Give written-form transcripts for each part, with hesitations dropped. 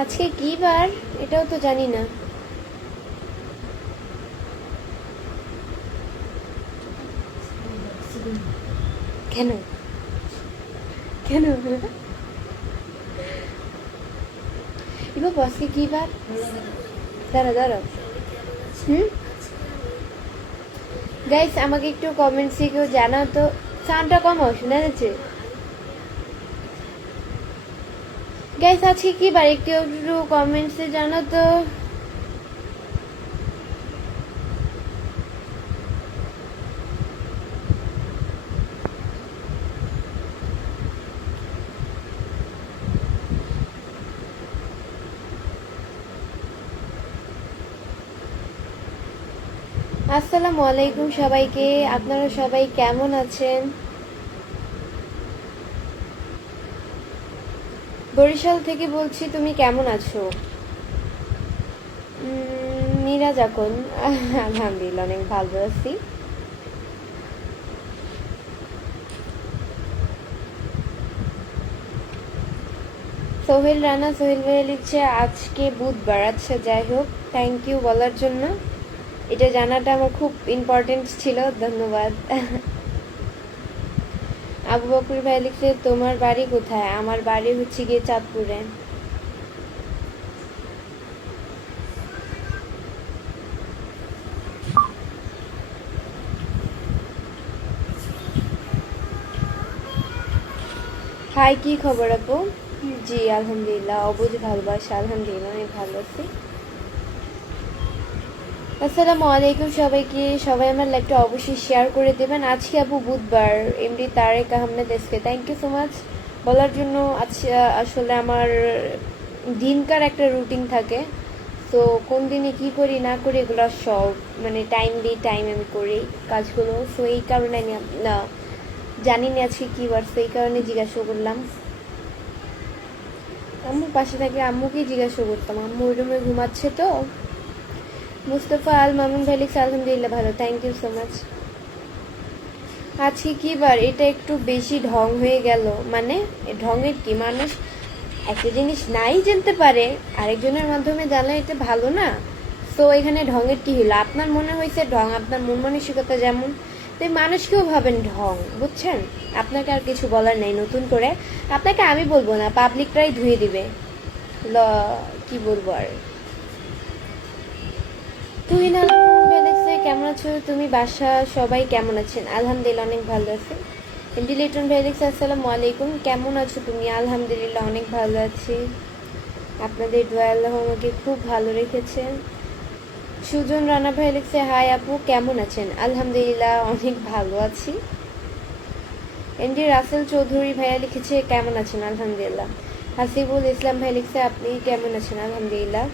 আজকে কি বার এটাও তো জানি না। কেন কেন ইবা আজকে কি বার? দাঁড়া দাঁড়া। হুম, গাইস আমাকে একটু কমেন্টসে কেউ জানাও তো। সাউন্ডটা কমাও, শোনা যাচ্ছে? গাইস আজকে কি বার একটু একটু কমেন্টসে জানাও তো। আসসালামু আলাইকুম সবাইকে, আপনারা সবাই কেমন আছেন? বরিশাল থেকে বলছি, তুমি কেমন আছো? মিরাজ এখন আলহামদুলিল্লাহ অনেক ভালো আছি। সোহেল রানা, সোহেল ভাইয়া লিখছে আজকে বুধবার। আচ্ছা যাই হোক, থ্যাংক ইউ বলার জন্য। এটা জানাটা আমার খুব ইম্পর্টেন্ট ছিল, ধন্যবাদ। আবু বকর ভাই লিখছে তোমার বাড়ি কোথায়? আমার বাড়ি হচ্ছে গিয়ে চাঁদপুরে। হাই, কি খবর আপু? জি আলহামদুলিল্লাহ, অবুঝ ভালোবাসা, আলহামদুলিল্লাহ অনেক ভালো আছি। আসসালামু আলাইকুম সবাইকে, সবাই আমার লাইভটা অবশ্যই শেয়ার করে দেবেন। আজকে আপু বুধবার, MD Tarek Ahmed SK, thank you so much বলার জন্য। আচ্ছা আসলে আমার দিনকার একটা রুটিন থাকে, তো কোন দিনে কি করি না করি এগুলো সব মানে টাইমলি টাইম আমি করি কাজগুলো। সো এই কারণে আমি না জানি না আজকে কী বার, সেই কারণে জিজ্ঞাসা করলাম। আম্মুর পাশে থাকলে আম্মুকেই জিজ্ঞাসা করতাম, আম্মু ওই রুমে ঘুমাচ্ছে তো। মুস্তফা আল মামুন ভাই লিখছে আলহামদুলিল্লাহ ভালো, থ্যাংক ইউ সো মাচ। আজকে কি বার? এটা একটু বেশি ঢং হয়ে গেল। মানে ঢঙের কি? মানুষ একটা জিনিস নাই জানতে পারে, আরেকজনের মাধ্যমে জানলে এটা ভালো না? তো এখানে ঢঙের কি হলো? আপনার মনে হয়েছে ঢং, আপনার মন মানসিকতা যেমন, তাই মানুষকেও ভাবেন ঢং, বুঝছেন? আপনাকে আর কিছু বলার নাই নতুন করে। আপনাকে আমি বলবো না, পাবলিকরাই ধুয়ে দিবে। ল, কি বলবো আর। তুই না বলেছে কেমন আছো তুমি, বাসা সবাই কেমন আছেন? আলহামদুলিল্লাহ অনেক ভালো আছে। ইন্ডিলেটন ভেলিক্স আসসালামু আলাইকুম, কেমন আছো তুমি? আলহামদুলিল্লাহ অনেক ভালো আছি, আপনাদের দোয়া আল্লাহ আমাকে খুব ভালো রেখেছে। সুজন রানা ভাই লিখছে হাই আপু, কেমন আছেন? আলহামদুলিল্লাহ অনেক ভালো আছি। এনডি রাসেল চৌধুরী ভাইয়া লিখেছে কেমন আছেন? আলহামদুলিল্লাহ। হাসিবুল ইসলাম ভাই লিখছে আপনি কেমন আছেন? আলহামদুলিল্লাহ।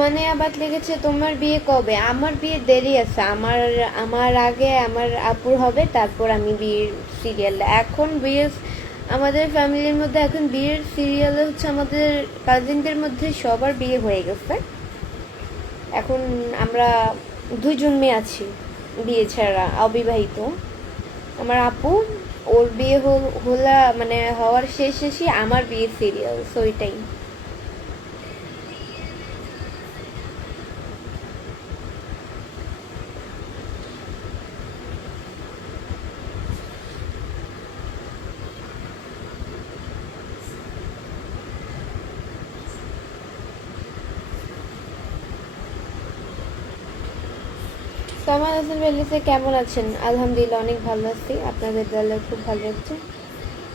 মানে আবার লিখেছে তোমার বিয়ে কবে? আমার বিয়ে দেরি আছে, আমার আমার আগে আমার আপুর হবে, তারপর আমি বিয়ের সিরিয়াল। এখন বিয়ের আমাদের ফ্যামিলির মধ্যে এখন বিয়ের সিরিয়ালে হচ্ছে আমাদের কাজিনদের মধ্যে সবার বিয়ে হয়ে গেছে। এখন আমরা দুইজন মেয়ে আছি বিয়ে ছাড়া, অবিবাহিত। আমার আপু, ওর বিয়ে হলা মানে হওয়ার শেষ শেষই আমার বিয়ের সিরিয়াল, সো এটাই। সামাদ হাসান বলছে কেমন আছেন? আলহামদুলিল্লাহ অনেক ভালো আছি, আপনাদের দলে খুব ভালো হচ্ছে।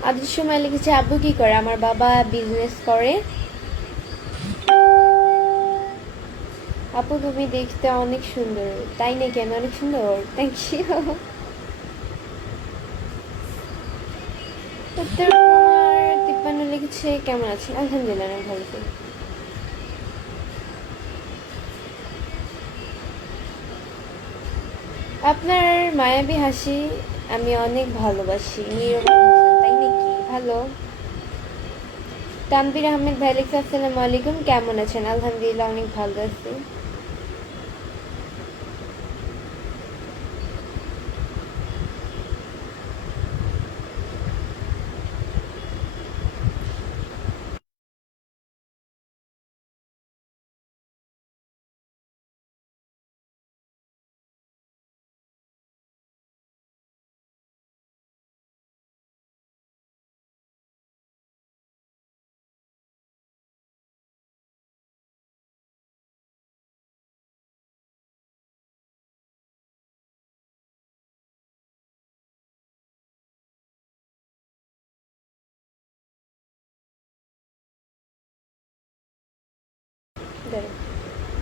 আদির সময় লিখেছে আব্বু কি করে? আমার বাবা বিজনেস করে। আপু তুমি দেখতে অনেক সুন্দর। তাই নাকি? আমি অনেক সুন্দর? Thank you. উত্তর কুমার 53 লিখেছে কেমন আছেন? আলহামদুলিল্লাহ অনেক ভালো আছি। আপনার মায়াবী হাসি আমি অনেক ভালোবাসি। নীরব হোসেন, তাই নাকি? ভালো। তানভীর আহমেদ ভাই লিখছে আসসালামু আলাইকুম, কেমন আছেন? আলহামদুলিল্লাহ অনেক ভালো আছি।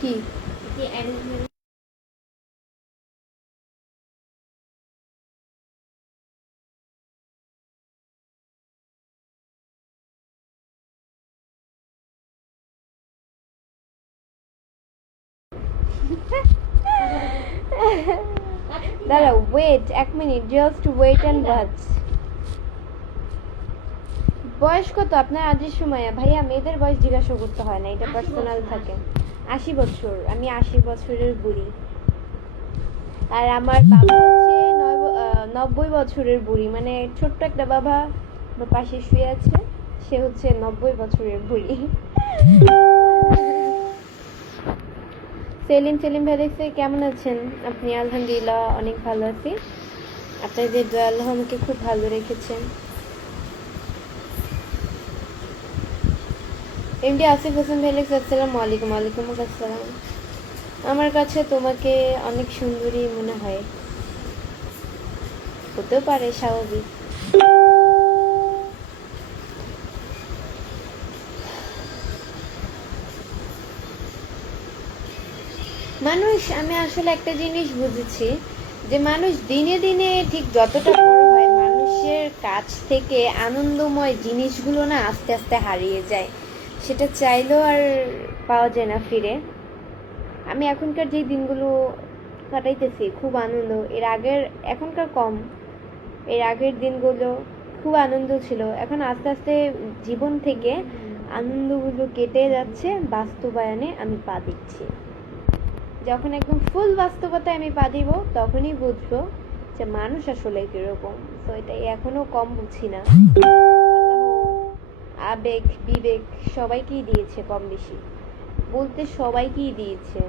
কি দাঁড়া, wait 1 minute, just wait and watch. বয়স কত আপনার? আজিজ সুমাইয়া ভাইয়া, মেয়েদের বয়স জিজ্ঞাসা করতে হয় না, এটা পার্সোনাল থাকে। 80 বছর, আমি 80 বছরের বুড়ি। আর আমার বাবা হচ্ছে 90 বছরের বুড়ি, মানে ছোট্ট একটা বাবা আমার পাশে শুয়ে আছে, সে হচ্ছে 90 বছরের বুড়ি। সেলিম ভাই দেখছে, কেমন আছেন আপনি? আলহামদুলিল্লাহ অনেক ভালো আছি, আপনাদের দোয়া আল্লাহ আমাকে খুব ভালো রেখেছেন। এমডি আসিফ হোসেন ভাই লিখছে, আসসালামু আলাইকুম। ওয়ালাইকুম আসসালাম। আমার কাছে তোমাকে অনেক সুন্দরী মনে হয়। হতেও পারে, স্বাভাবিক। মানুষ, আমি আসলে একটা জিনিস বুঝেছি যে মানুষ দিনে দিনে ঠিক যতটা বড় হয়, মানুষের কাছ থেকে আনন্দময় জিনিসগুলো না আস্তে আস্তে হারিয়ে যায়, সেটা চাইলেও আর পাওয়া যায় না ফিরে। আমি এখনকার যে দিনগুলো কাটাইতেছি খুব আনন্দ, এর আগের, এখনকার কম, এর আগের দিনগুলো খুব আনন্দ ছিল। এখন আস্তে আস্তে জীবন থেকে আনন্দগুলো কেটে যাচ্ছে, বাস্তবায়নে আমি পা দিচ্ছি। যখন একদম ফুল বাস্তবতায় আমি পা দিব, তখনই বুঝবো যে মানুষ আসলে কিরকম। তো এটাই এখনো কম বুঝছি না। আল্লাহ আবেগ বিবেক সবাইকেই দিয়েছে কম বেশি, বলতে সবাইকেই দিয়েছে।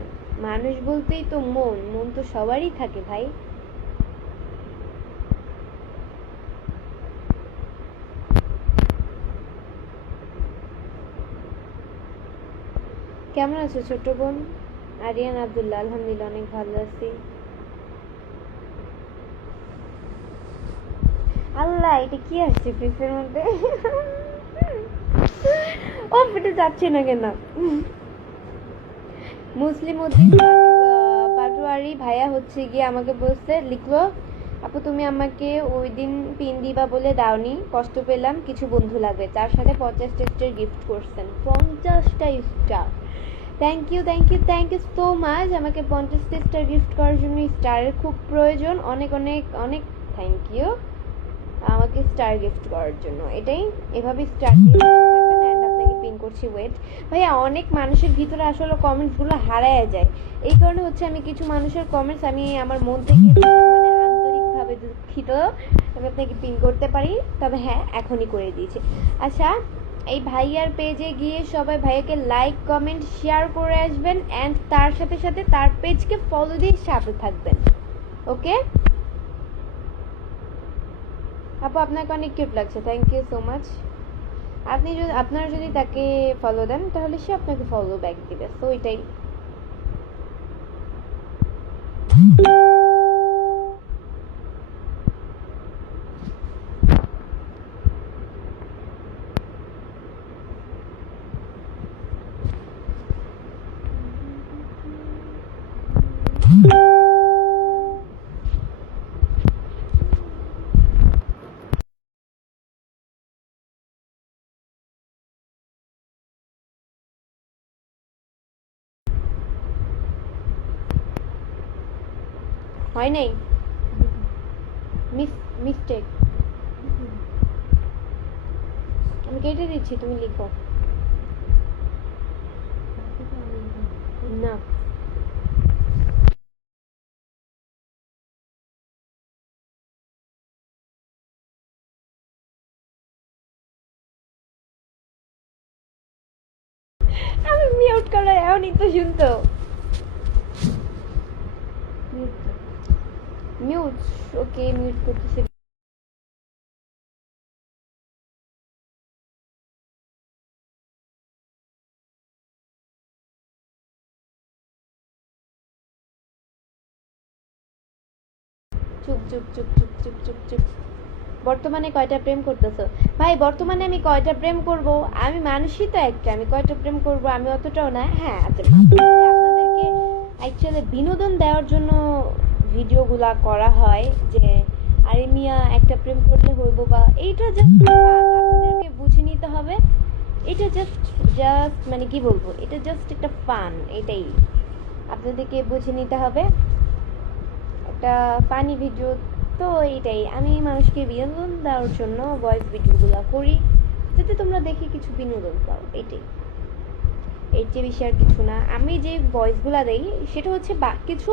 মানুষ বলতেই তো মন, মন তো সবারই থাকে ভাই। কেমন আছো ছোট বোন? আরিয়ান আব্দুল্লাহ, আলহামদুলিল্লাহ অনেক ভালো আছি। আল্লাহ, এটা কি আসছে ফ্রিজের মধ্যে? ও ফেটে যাচ্ছে না কেন? মুসলিম উদ্দিন পাটোয়ারি ভাইয়া হচ্ছে গিয়ে আমাকে বলছে, লিখলো, আপু তুমি আমাকে ওই দিন পিন দিবা বলে দাওনি, কষ্ট পেলাম, কিছু বন্ধু লাগবে। তার সাথে 50টা স্টার গিফট করছেন। 50টা star! Thank you so much. আমাকে 50টা স্টার গিফট করার জন্য স্টারের খুব প্রয়োজন। অনেক অনেক অনেক থ্যাংক ইউ আমাকে স্টার গিফট করার জন্য। এটাই, এভাবে স্টার দিয়ে থাকবেন। অ্যান্ড আপনাকে পিন করছি, ওয়েট। ভাইয়া, অনেক মানুষের ভিতরে আসলে কমেন্টসগুলো হারায় যায়, এই কারণে হচ্ছে আমি কিছু মানুষের কমেন্টস আমি আমার মন থেকে মানে আন্তরিকভাবে দুঃখিত, আমি আপনাকে পিন করতে পারি, তবে হ্যাঁ এখনই করে দিয়েছি। আচ্ছা, এই ভাইয়ার পেজে গিয়ে সবাই ভাইয়াকে লাইক কমেন্ট শেয়ার করে আসবেন, অ্যান্ড তার সাথে সাথে তার পেজকে ফলো দিয়ে সাথে থাকবেন, ওকে? আপু আপনাকে অনেক কিউট লাগছে, থ্যাংক ইউ সো মাচ। আপনি যদি, আপনারা যদি তাকে ফলো দেন তাহলে সে আপনাকে ফলো ব্যাক দিবে, তো এটাই। হয় নাই, মিস্টেক। আমি কেটে দিচ্ছি, তুমি লিখো না। আমি মিউট করা এমনই তো শুনতো। মিউট, ওকে মিউট করতেছি। চুপ চুপ চুপ চুপ চুপ চুপ চুপ। বর্তমানে কয়টা প্রেম করতেছো? ভাই, বর্তমানে আমি কয়টা প্রেম করব? আমি মানুষই তো একটা, আমি কয়টা প্রেম করব? আমি অতটাও না। হ্যাঁ, আচ্ছা, আপনাদেরকে অ্যাকচুয়ালি বিনোদন দেওয়ার জন্য ভিডিওগুলা করা হয়, যে আরে মিয়া একটা প্রেম করলে হইব, বা এইটা জাস্ট আপনাদেরকে বুঝে নিতে হবে। এটা জাস্ট জাস্ট মানে কি বলবো, এটা জাস্ট একটা ফান, এটাই আপনাদেরকে বুঝে নিতে হবে, একটা ফানি ভিডিও। তো এইটাই, আমি মানুষকে বিনোদন দেওয়ার জন্য ভয়েস ভিডিওগুলো করি, যাতে তোমরা দেখে কিছু বিনোদন পাও, এটাই। এর চেয়ে বেশি আর কিছু না। আমি যে ভয়েসগুলো দেই সেটা হচ্ছে কিছু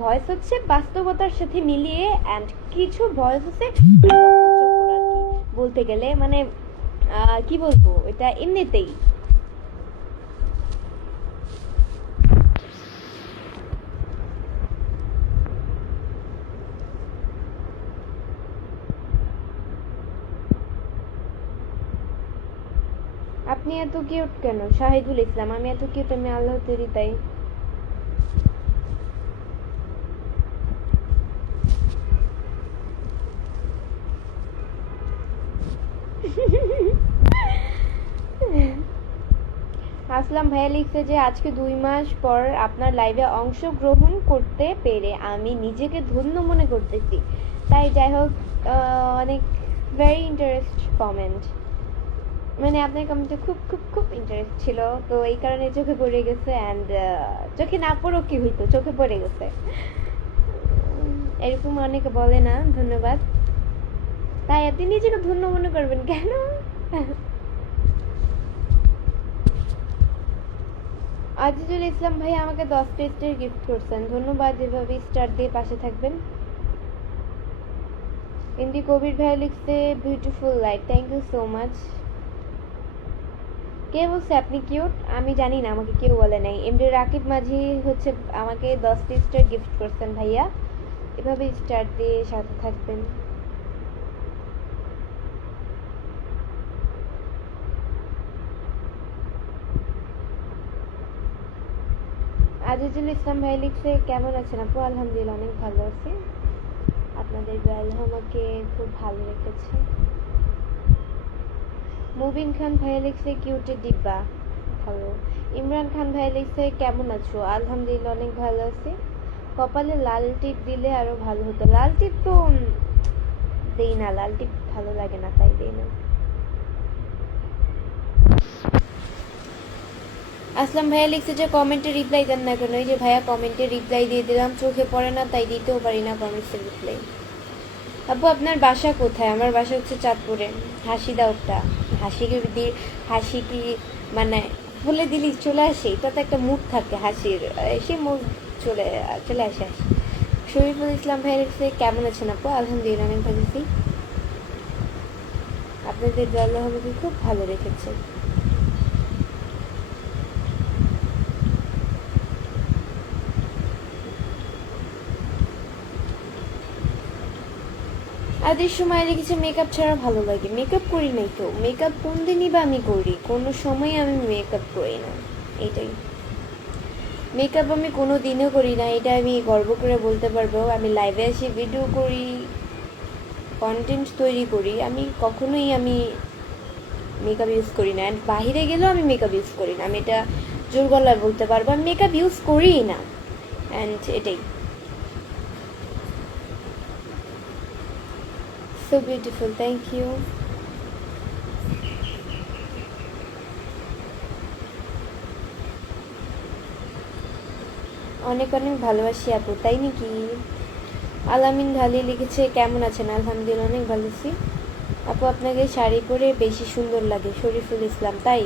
ভয়েস হচ্ছে বাস্তবতার সাথে মিলিয়ে, অ্যান্ড কিছু ভয়েস হচ্ছে বকচকর আর কি, বলতে গেলে মানে কি বলবো, এটা এমনিতেই। আপনি এত কিউট কেন শাহিদুল ইসলাম? আমি এত কিউট? আমি আল্লাহ তৈরি, তাই। আসলাম ভাইয়া লিখছে যে আজকে 2 মাস পর আপনার লাইভে অংশগ্রহণ করতে পেরে আমি নিজেকে ধন্য মনে করতেছি। তাই যাই হোক, অনেক ভেরি ইন্টারেস্ট কমেন্ট, মানে আপনার কমেন্টে খুব খুব খুব ইন্টারেস্ট ছিল, তো এই কারণে চোখে পড়ে গেছে। অ্যান্ড চোখে না পড়ো কি হইতো, চোখে পড়ে গেছে। এরকম অনেকে বলে না ধন্যবাদ, তাই আপনি নিজেকে ধন্য মনে করবেন কেন? আজিজুল ইসলাম ভাই আমাকে 10টা স্টার গিফট করছেন, ধন্যবাদ। এভাবে স্টার দিয়ে পাশে থাকবেন। এমডি কবির ভাই লিখছে beautiful life, thank you so much. কে বলছে আপনি কিউট? আমি জানি না, আমাকে কেউ বলে নাই। এমডি রাকিব মাঝি হচ্ছে আমাকে 10টা স্টার গিফট করছেন ভাইয়া, এভাবে স্টার দিয়ে সাথে থাকবেন। আজিজুল ইসলাম ভাই লিখছে কেমন আছেন আপু? আলহামদুলিল্লাহ অনেক ভালো আছি, আপনাদের আল্লাহ আমাকে খুব ভালো রেখেছে। মুবিন খান ভাই লিখছে কিউটের ডিব্বা, ভালো। ইমরান খান ভাই লিখছে কেমন আছো? আলহামদুলিল্লাহ অনেক ভালো আছি। কপালে লাল টিপ দিলে আরো ভালো হতো। লাল টিপ তো দেই না, লাল টিপ ভালো লাগে না, তাই দেই না। আসলাম ভাইয়া লিখছে যে কমেন্টে রিপ্লাই দেন না কেন? এই যে ভাইয়া কমেন্টে রিপ্লাই দিয়ে দিলাম, চোখে পড়ে না তাই দিতেও পারি না কমেন্টসের রিপ্লাই। আপু আপনার বাসা কোথায়? আমার বাসা হচ্ছে চাঁদপুরে। হাসি দাও একটা, হাসি কি মানে বলে দিলি চলে আসে, এটা তো একটা মুড থাকে হাসির, সেই মুড চলে চলে আসে হাসি। শরীফুল ইসলাম ভাই লিখছে কেমন আছেন আপু? আলহামদুলিল্লাহ অনেক ভালো আছি, আপনাদের আল্লাহ আমাকে খুব ভালো রেখেছে। আদের সময় লিখেছে মেকআপ ছাড়া ভালো লাগে। মেকআপ করি নাই তো, মেকআপ কোন দিনই বা আমি করি? কোনো সময় আমি মেকআপ করি না, এটাই। মেকআপ আমি কোনো দিনও করি না, এটা আমি গর্ব করে বলতে পারবো। আমি লাইভে আসি, ভিডিও করি, কন্টেন্ট তৈরি করি, আমি কখনোই মেকআপ ইউজ করি না। অ্যান্ড বাহিরে গেলেও আমি মেকআপ ইউজ করি না, আমি এটা জোর গলায় বলতে পারবো, আমি মেকআপ ইউজ করিই না। অ্যান্ড এটাই। So beautiful, thank you. অনেক অনেক ভালোবাসি আপু, তাই নাকি? আলামিন ঢালি লিখেছে কেমন আছেন? আলহামদুলিল্লাহ অনেক ভালো আছি আপু, আপনাকে শাড়ি পরে বেশি সুন্দর লাগে। শরীফুল ইসলাম, তাই?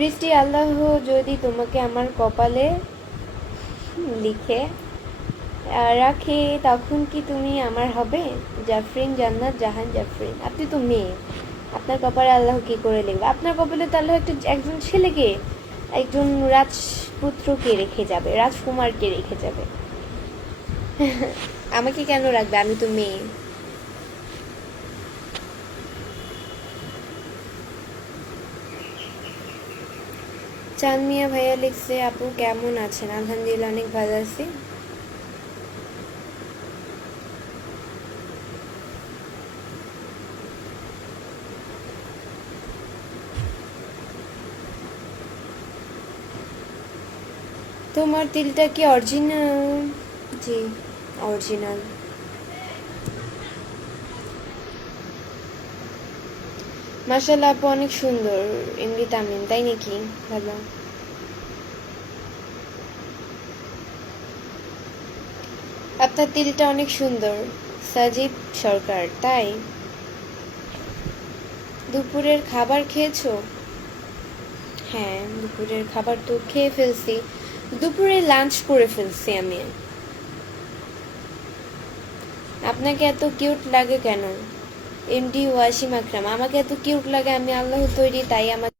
বৃষ্টি আল্লাহ যদি তোমাকে আমার কপালে লিখে রাখে, তখন কি তুমি আমার হবে? জাফরিন জান্নাত জাহান জাফরিন, আপনি তো মেয়ে, আপনার কপালে আল্লাহ কি করে লিখবে? আপনার কপালে তো আল্লাহ একজন ছেলেকে, একজন রাজপুত্রকে রেখে যাবে, রাজকুমারকে রেখে যাবে। আমাকে কেন রাখবে? আমি তো মেয়ে। চাঁদ মিয়া ভাইয়া লিখছে, আপু কেমন আছেন? আলহামদুলিল্লাহ অনেক ভালো আছি। তোমার তিলটা কি অরিজিনাল? জি, অরিজিনাল। মাশাআল্লাহ আপু অনেক সুন্দর। এমনি তামিম, তাই নাকি? ভালো। আপনার তিলটা অনেক সুন্দর। সাজিব সরকার, তাই? দুপুরের খাবার খেয়েছো? হ্যাঁ, দুপুরের খাবার তো খেয়ে ফেলছি। দুপুরে লাঞ্চ করে ফেলছি আমি। আপনাকে এত কিউট লাগে কেন? এমডি ওয়াসিম আকরাম, আমাকে এত কিউট লাগে, আমি আল্লাহ তৈরি, তাই আমার